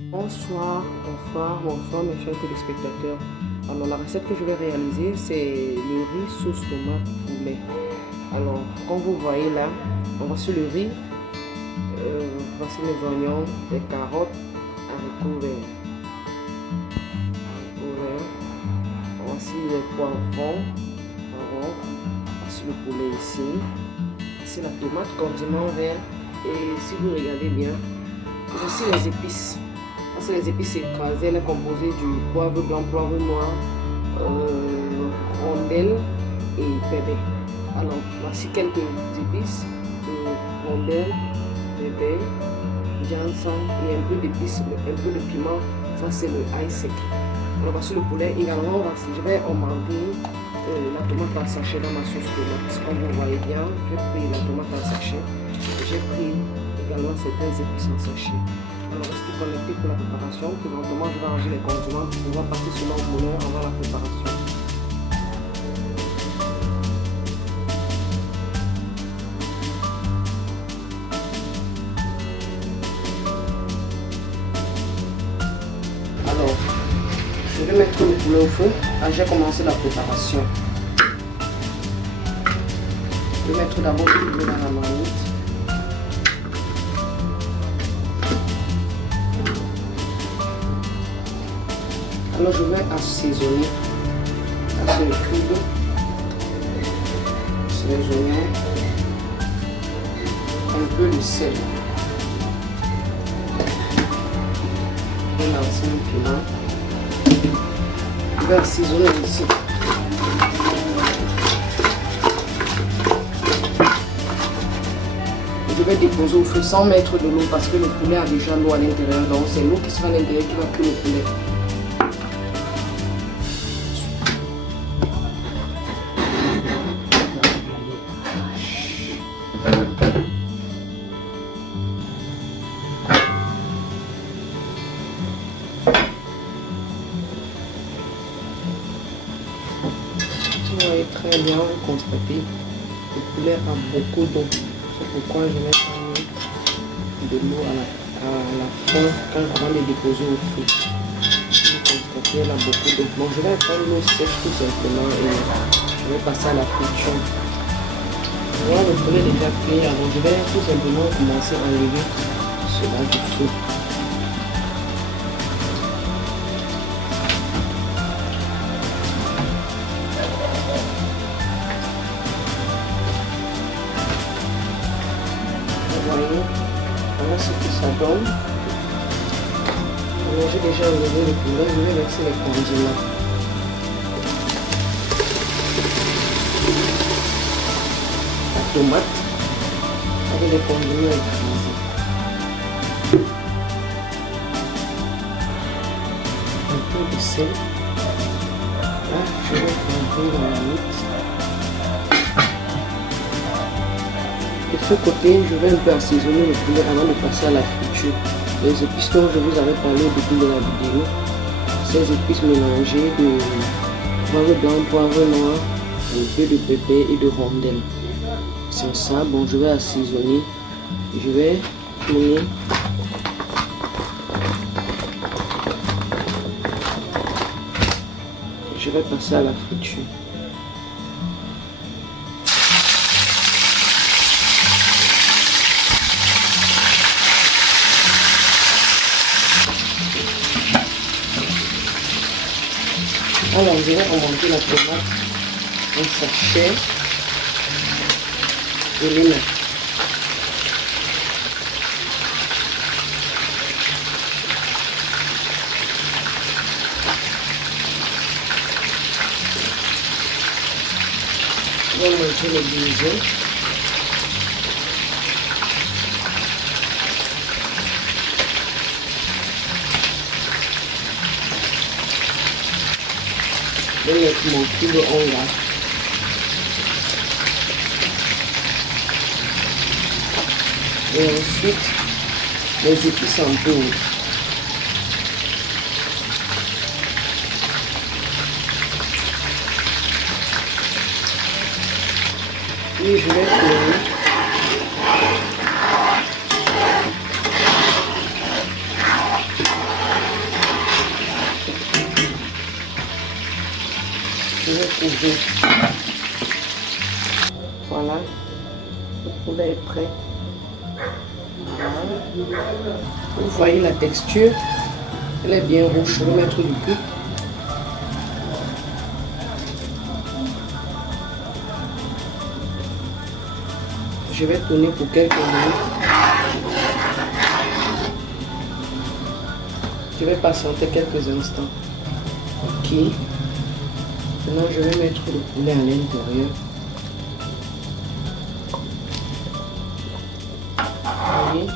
Bonsoir, bonsoir, bonsoir mes chers téléspectateurs. Alors la recette que je vais réaliser c'est le riz sauce tomate poulet. Alors comme vous voyez là, voici le riz, voici les oignons, les carottes, haricots verts. Voici les poivrons, voici le poulet ici, voici la tomate, condiment vert et si vous regardez bien, voici les épices. C'est les épices écrasées, elle est composée du poivre blanc, poivre noir, rondelle et pépé. Alors, voici quelques épices, rondelle, pépé, ginseng et un peu d'épices, un peu de piment. Ça, c'est le ail sec. Alors, voici le poulet. Également, je vais augmenter la tomate en sachet dans ma sauce tomate. Comme vous voyez bien, j'ai pris la tomate en sachet. J'ai pris également certaines épices en sachet. Alors, restez connectés pour la préparation. Présentement, je vais ranger les condiments pour pouvoir passer sur notre moulin avant la préparation. Alors, je vais mettre le poulet au feu. J'ai commencé la préparation. Je vais mettre d'abord le poulet dans la marmite. Alors je vais assaisonner avec le cube, les oignons, un peu de sel, je vais lancer un piment, je vais assaisonner ici. Je vais déposer au feu sans mettre de l'eau parce que le poulet a déjà l'eau à l'intérieur, donc c'est l'eau qui sera à l'intérieur qui va cuire le poulet. Vous voyez très bien, vous constatez, le poulet a beaucoup d'eau. C'est pourquoi je vais prendre de l'eau à la fin avant de déposer au feu. Vous constatez, elle a beaucoup d'eau. Bon, je vais prendre l'eau sèche tout simplement et je vais passer à la friture. Voilà, le poulet est déjà cuit, alors je vais tout simplement commencer à enlever cela du feu. Voilà ce que ça donne. Alors j'ai déjà enlevé le poulet, je vais verser les condiments. La tomate avec les condiments écrasés. Un peu de sel. Là, je vais tremper dans la mix. De ce côté, je vais un peu assaisonner le poulet avant de passer à la friture. Les épices dont je vous avais parlé au début de la vidéo, ces épices mélangées de poivre blanc, poivre noir, un peu de pépé et de rondelle. Sans ça, bon, je vais assaisonner. Je vais tourner. Je vais passer à la friture. Alors, je vais remonter la tomate, un sachet et les mettre. Je vais monter les bisous. Je vais mettre mon cube en là. Et ensuite, les épices en poudre. Et je vais tourner. je vais couvrir. Voilà, le poulet est prêt. Voilà. Vous voyez la texture, elle est bien rouge. Je vais mettre du cube. Je vais tourner pour quelques minutes. Je vais patienter quelques instants. Ok. Maintenant, je vais mettre le poulet à l'intérieur. Voyez.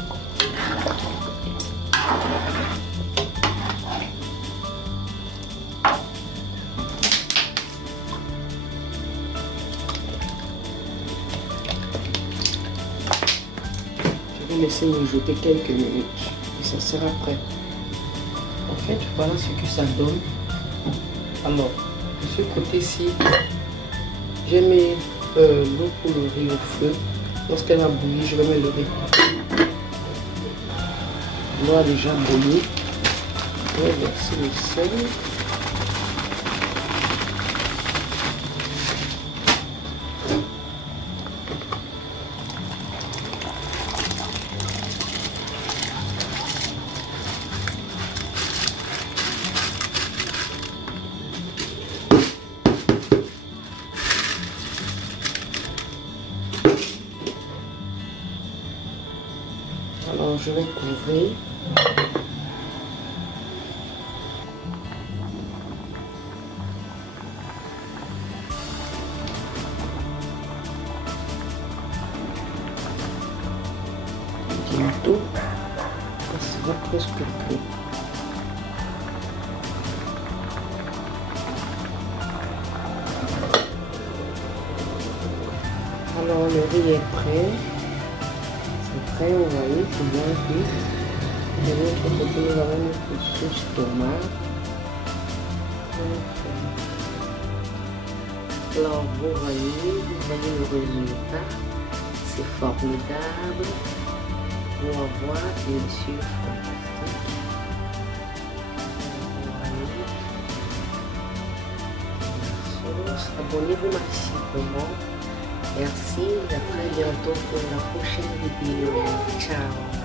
Je vais laisser mijoter quelques minutes et ça sera prêt. En fait, voilà ce que ça donne. Alors, de ce côté-ci, j'ai mis l'eau pour le riz au feu. Lorsqu'elle a bouilli, je vais mettre le riz. L'eau a déjà bouilli. Je vais verser le sel. Alors, je vais couvrir. Bientôt, ça sera presque prêt. Alors, le riz est prêt. Après, vous voyez, c'est bien cuit. De l'autre côté, nous avons notre sauce tomate. Alors, vous voyez le résultat. C'est formidable. Vous allez voir, bien sûr, fantastique. Vous voyez. Abonnez-vous massivement. Merci, à très bientôt pour la prochaine vidéo. Ciao.